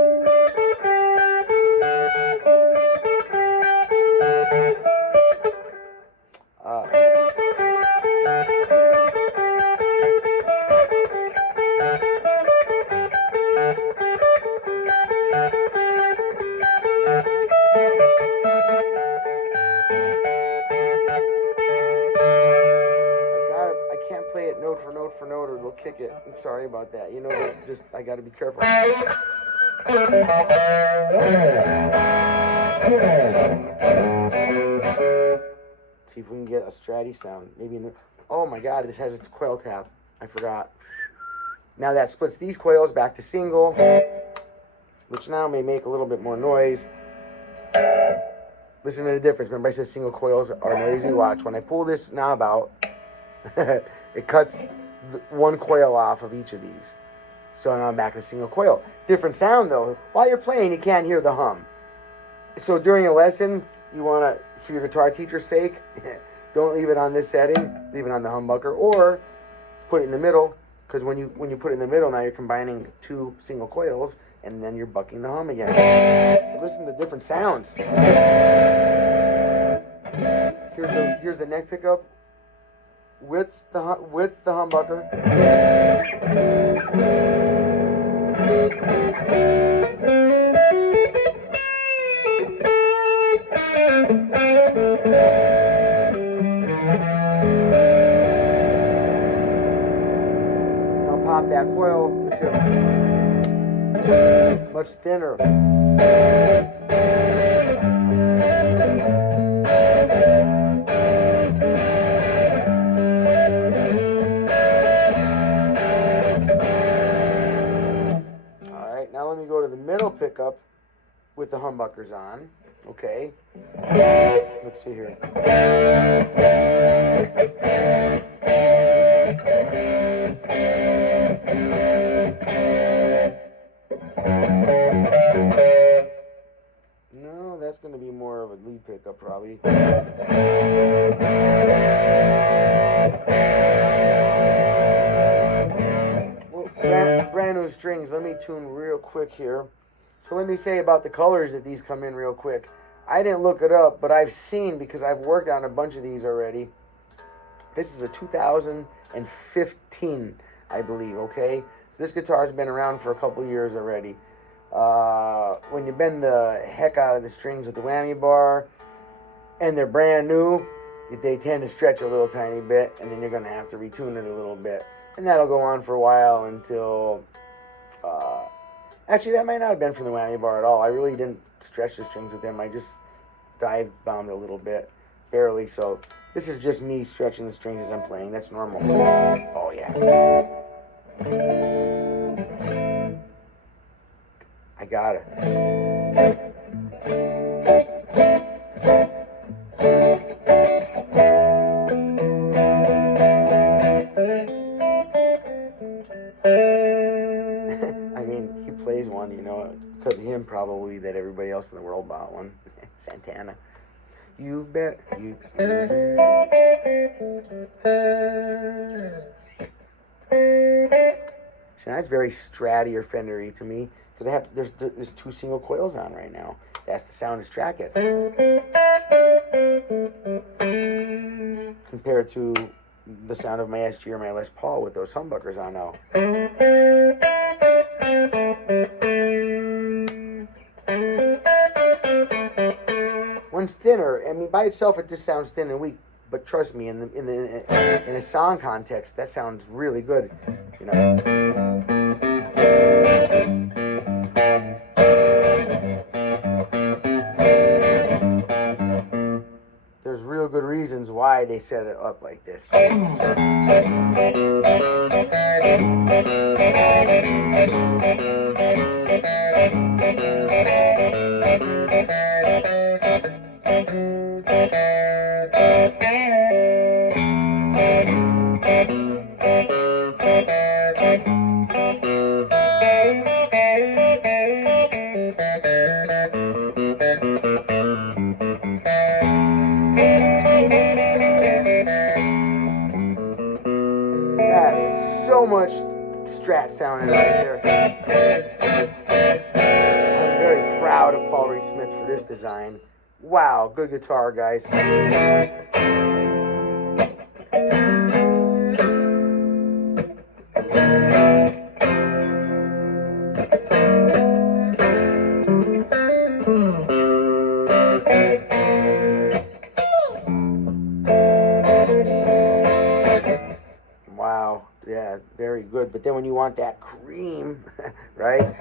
I can't play it note for note for note or they'll kick it. I'm sorry about that. Just I got to be careful. See if we can get a stratty sound. Maybe oh my God, this has its coil tap. I forgot. Now that splits these coils back to single, which now may make a little bit more noise. Listen to the difference. Remember I said single coils are noisy? Watch. When I pull this knob out, it cuts one coil off of each of these. So now I'm back to single coil. Different sound though. While you're playing, you can't hear the hum. So during a lesson, you want to, for your guitar teacher's sake, don't leave it on this setting. Leave it on the humbucker, or put it in the middle. Because when you put it in the middle, now you're combining 2 single coils, and then you're bucking the hum again. But listen to the different sounds. Here's the neck pickup with the humbucker. Now pop that coil. Let's hear it. Much thinner. Alright, now let me go to the middle pickup with the humbuckers on. Okay. Let's see here. No, that's going to be more of a lead pickup probably. Well, brand new strings. Let me tune real quick here. So let me say about the colors that these come in real quick. I didn't look it up, but I've seen, because I've worked on a bunch of these already. This is a 2015, I believe, okay? So this guitar's been around for a couple years already. When you bend the heck out of the strings with the whammy bar, and they're brand new, they tend to stretch a little tiny bit, and then you're going to have to retune it a little bit. And that'll go on for a while until... Actually, that might not have been from the whammy bar at all. I really didn't stretch the strings with them. I just dive bombed a little bit, barely. So this is just me stretching the strings as I'm playing. That's normal. Oh, yeah. I got it. I mean, he plays one, because of him probably, that everybody else in the world bought one. Santana. You bet. You bet. See, that's very stratty or Fender-y to me, because there's 2 single coils on right now. That's the sound his track is. Compared to the sound of my SG or my Les Paul with those humbuckers on now. sounds thinner. I mean, by itself, it just sounds thin and weak. But trust me, in a song context, that sounds really good. You know. There's real good reasons why they set it up like this. That is so much Strat sounding right there. I'm very proud of Paul Reed Smith for this design. Wow, good guitar, guys. Wow, yeah, very good. But then when you want that cream, right?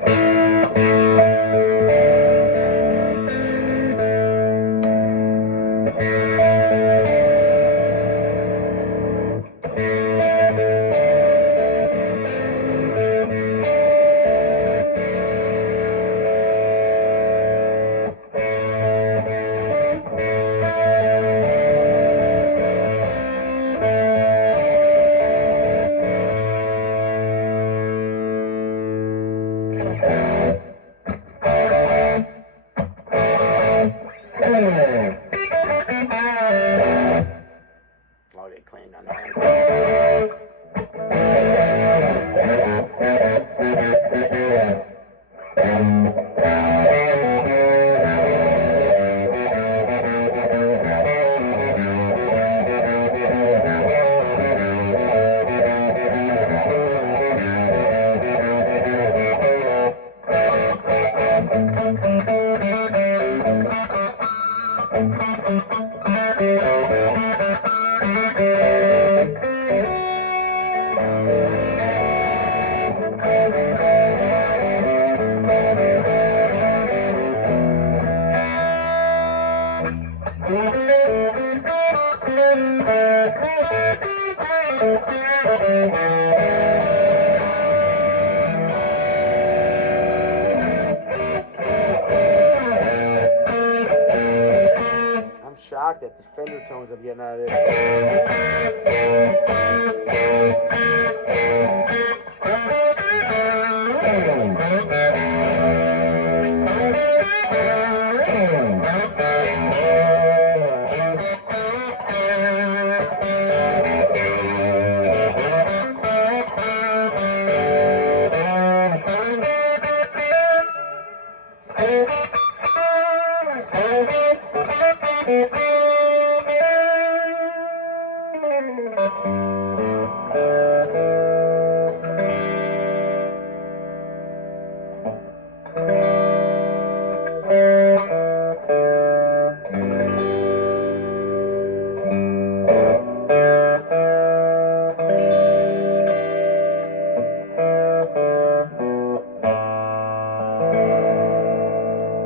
I'll get claimed on that I'm shocked at the Fender tones I'm getting out of this.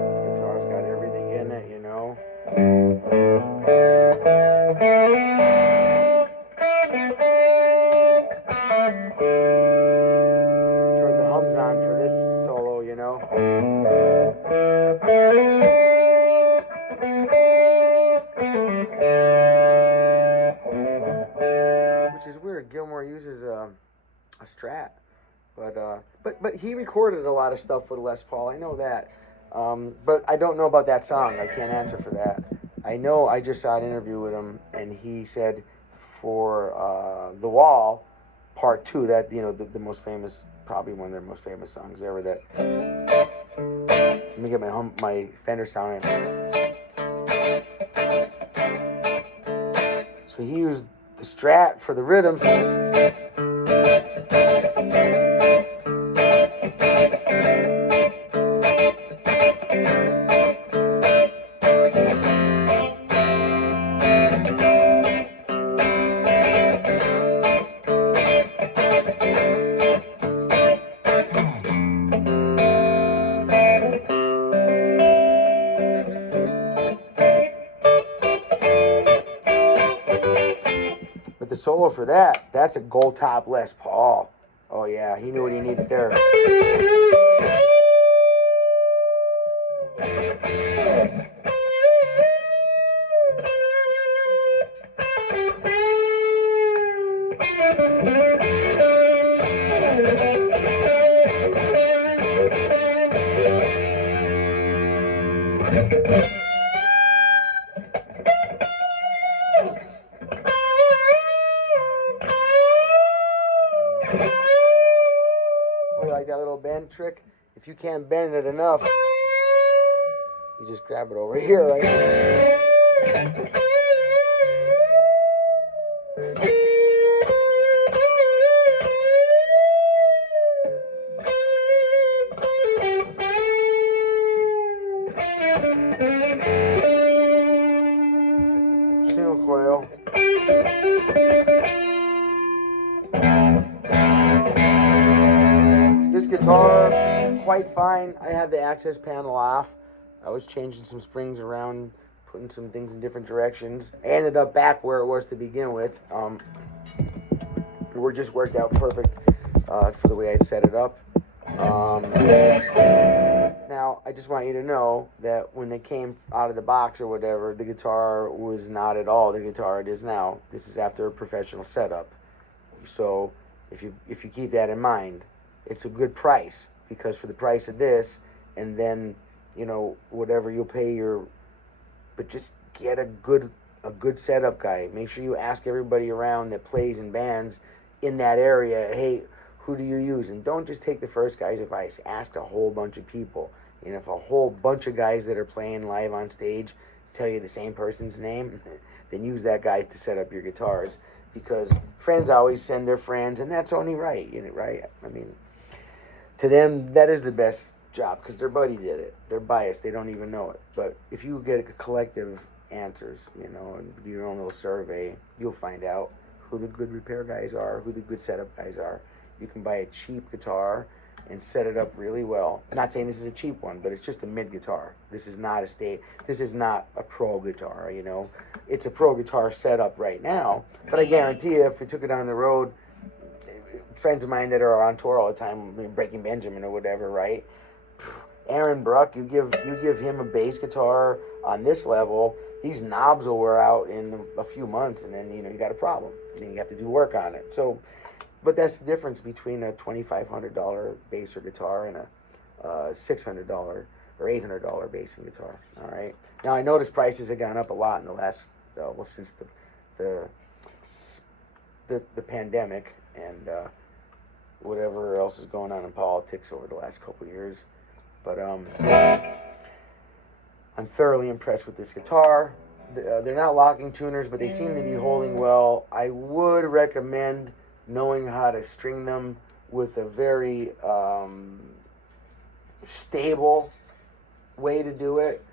This guitar's got everything in it, you know. Turn the hums on for this solo, you know. Which is weird. Gilmour uses a Strat, but he recorded a lot of stuff with Les Paul. I know that, but I don't know about that song. I can't answer for that. I know I just saw an interview with him, and he said for The Wall, Part 2, that, you know, the most famous, probably one of their most famous songs ever. That, let me get my Fender sound in. So he used the Strat for the rhythms. solo for that. That's a gold top Les Paul. Oh yeah, he knew what he needed there. Like that little bend trick. If you can't bend it enough, you just grab it over here, right? Single coil. This guitar, quite fine. I have the access panel off. I was changing some springs around, putting some things in different directions. I ended up back where it was to begin with. It just worked out perfect for the way I set it up. Now, I just want you to know that when they came out of the box or whatever, the guitar was not at all the guitar it is now. This is after a professional setup. So if you keep that in mind, it's a good price, because for the price of this, and then, you know, whatever you'll pay but just get a good setup guy. Make sure you ask everybody around that plays in bands in that area, hey, who do you use? And don't just take the first guy's advice. Ask a whole bunch of people. And if a whole bunch of guys that are playing live on stage tell you the same person's name, then use that guy to set up your guitars, because friends always send their friends, and that's only right, right? I mean, to them, that is the best job, because their buddy did it. They're biased. They don't even know it. But if you get a collective answers, and do your own little survey, you'll find out who the good repair guys are, who the good setup guys are. You can buy a cheap guitar and set it up really well. I'm not saying this is a cheap one, but it's just a mid guitar. This is not a pro guitar, It's a pro guitar setup right now, but I guarantee you, if we took it on the road, friends of mine that are on tour all the time, Breaking Benjamin or whatever, right? Aaron Bruck, you give him a bass guitar on this level, these knobs will wear out in a few months, and then you got a problem. Then you have to do work on it. So, but that's the difference between a $2,500 bass or guitar and a $600 or $800 bass and guitar. All right. Now I noticed prices have gone up a lot in the last since the pandemic and whatever else is going on in politics over the last couple of years. But I'm thoroughly impressed with this guitar. They're not locking tuners, but they seem to be holding well. I would recommend knowing how to string them with a very stable way to do it.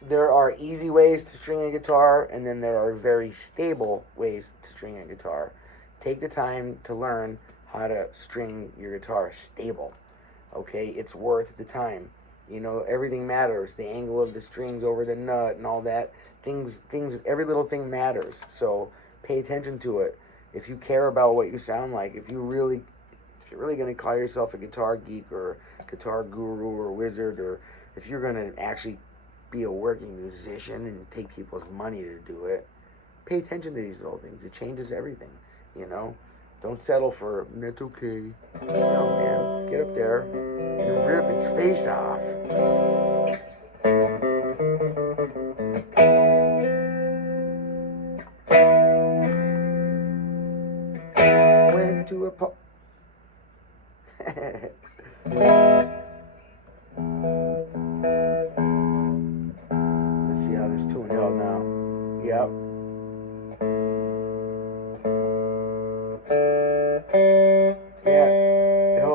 There are easy ways to string a guitar, and then there are very stable ways to string a guitar. Take the time to learn how to string your guitar stable. Okay, it's worth the time. Everything matters. The angle of the strings over the nut and all that. Things, every little thing matters. So pay attention to it. If you care about what you sound like, if you're really going to call yourself a guitar geek or guitar guru or wizard, or if you're going to actually be a working musician and take people's money to do it, pay attention to these little things. It changes everything, Don't settle for, that's okay. No, man, get up there and rip its face off. Went to a Let's see how this tune held now. Yep.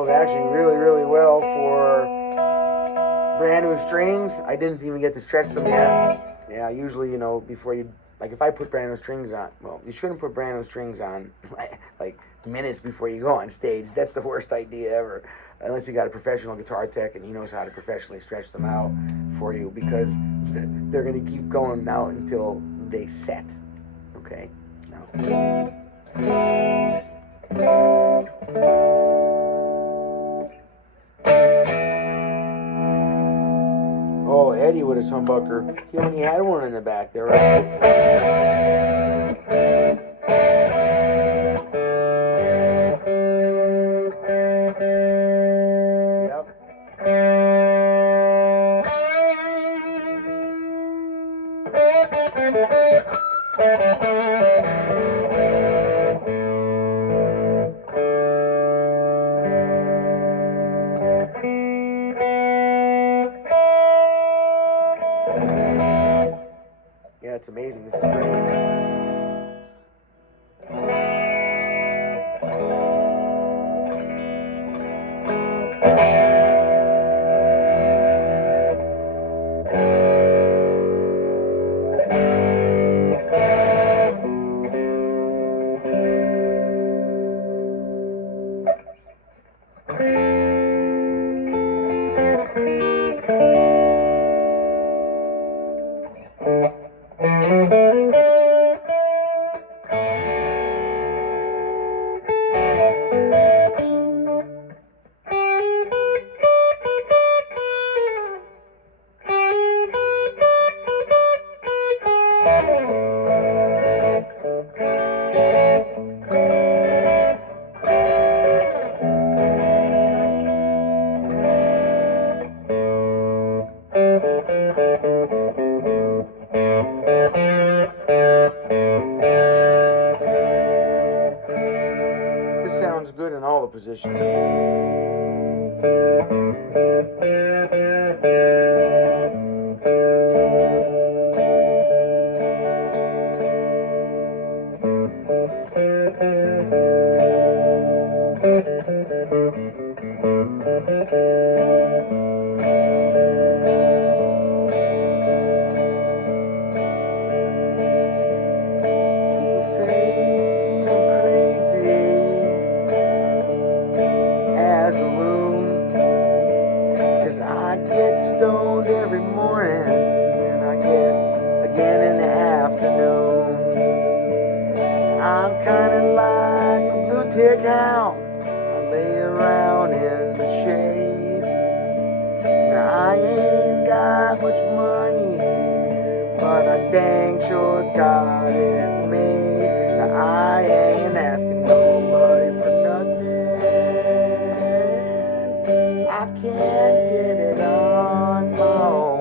Actually really, really well for brand new strings. I didn't even get to stretch them yet. Yeah, usually, before you, like if I put brand new strings on, well, you shouldn't put brand new strings on like minutes before you go on stage. That's the worst idea ever. Unless you got a professional guitar tech and he knows how to professionally stretch them out for you, because they're going to keep going out until they set. Okay? Now, Oh, Eddie with his humbucker. He only had one in the back there, right? Yeah, it's amazing. This is great. This sounds good in all the positions. People say I'm crazy as a loon, 'cause I get stoned every morning and I get again in the afternoon. I'm kinda like a blue tick hound. I lay around in the shade. Now I ain't got much money, but I dang sure got it made. Now I ain't asking nobody for nothing. I can't get it on my own.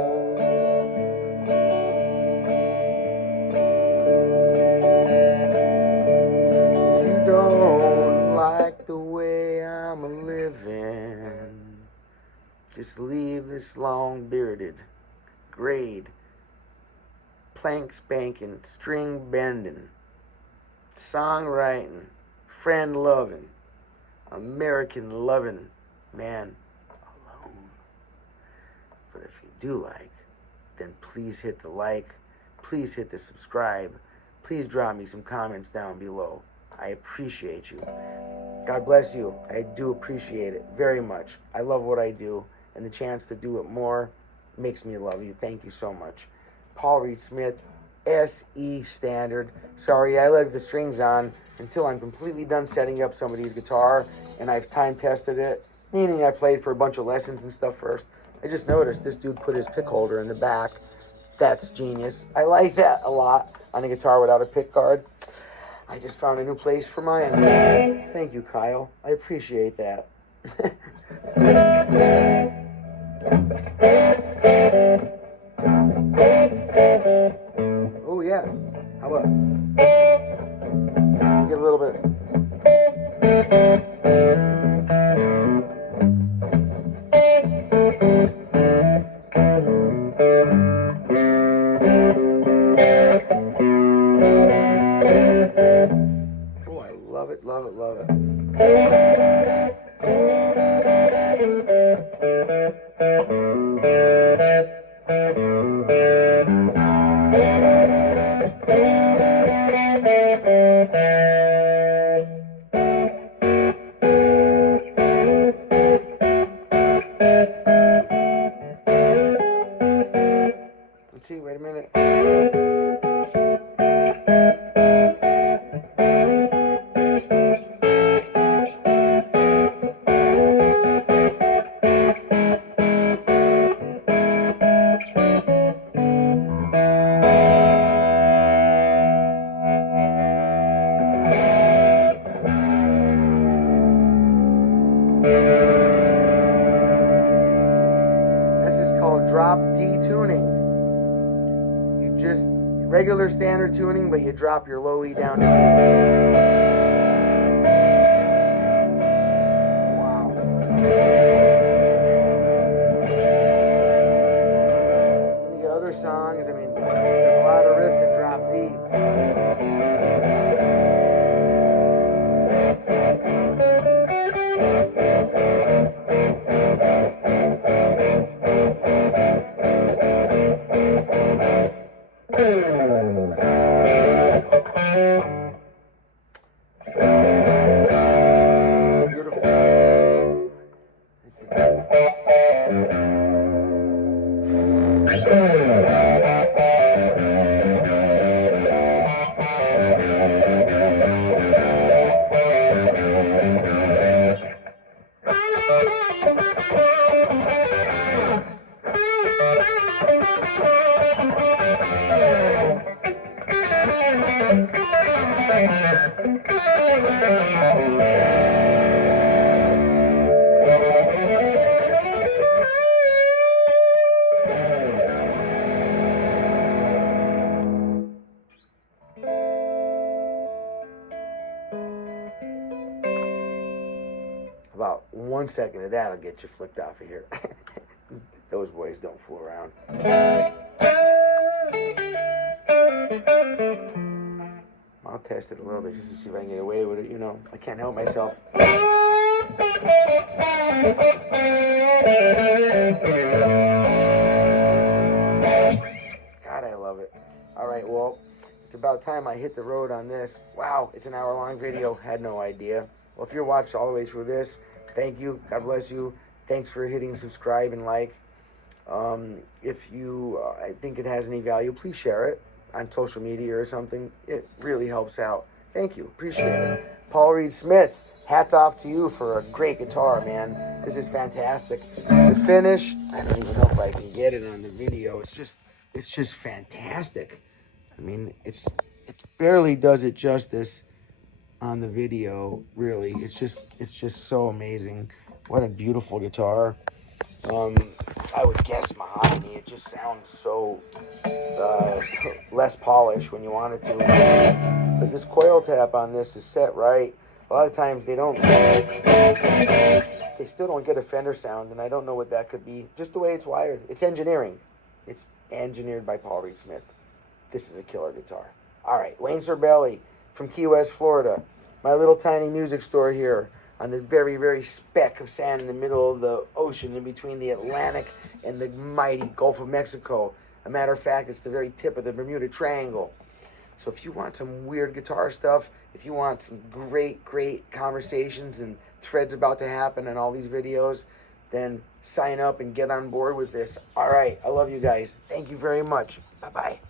If you don't like the way I'm living, just leave this long-bearded, grayed, plank spanking, string bending, songwriting, friend loving, American loving man alone. But if you do like, then please hit the like, please hit the subscribe, please drop me some comments down below. I appreciate you. God bless you. I do appreciate it very much. I love what I do, and the chance to do it more makes me love you. Thank you so much. Paul Reed Smith, SE Standard. Sorry, I left the strings on until I'm completely done setting up somebody's guitar, and I've time tested it, meaning I played for a bunch of lessons and stuff first. I just noticed this dude put his pick holder in the back. That's genius. I like that a lot on a guitar without a pick guard. I just found a new place for mine. Thank you, Kyle. I appreciate that. Oh, yeah. How about get a little bit. Oh, I love it, love it, love it. Let's see, wait a minute. drop D tuning. You just regular standard tuning, but you drop your low E down to D. Wow. And the other songs, I mean, there's a lot of riffs in drop D. Beautiful. That's it. About 1 second of that'll get you flicked off of here. Those boys don't fool around. I'll test it a little bit just to see if I can get away with it. You know, I can't help myself. God, I love it. All right, well, it's about time I hit the road on this. Wow, it's an hour-long video. Had no idea. Well, if you're watching all the way through this, thank you. God bless you. Thanks for hitting subscribe and like. If you I think it has any value, please share it on social media or something. It really helps out. Thank you. Appreciate it. Paul Reed Smith, hats off to you for a great guitar, man. This is fantastic. The finish, I don't even know if I can get it on the video. It's just fantastic. I mean, it barely does it justice on the video, really. It's just so amazing. What a beautiful guitar. I would guess mahogany. It just sounds so less polished when you want it to. But this coil tap on this is set right. A lot of times they still don't get a Fender sound, and I don't know what that could be. Just the way it's wired. It's engineering. It's engineered by Paul Reed Smith. This is a killer guitar. All right, Wayne Sorbelli from Key West, Florida. My little tiny music store here on the very, very speck of sand in the middle of the ocean in between the Atlantic and the mighty Gulf of Mexico. A matter of fact, it's the very tip of the Bermuda Triangle. So if you want some weird guitar stuff, if you want some great, great conversations and threads about to happen in all these videos, then sign up and get on board with this. All right, I love you guys. Thank you very much. Bye-bye.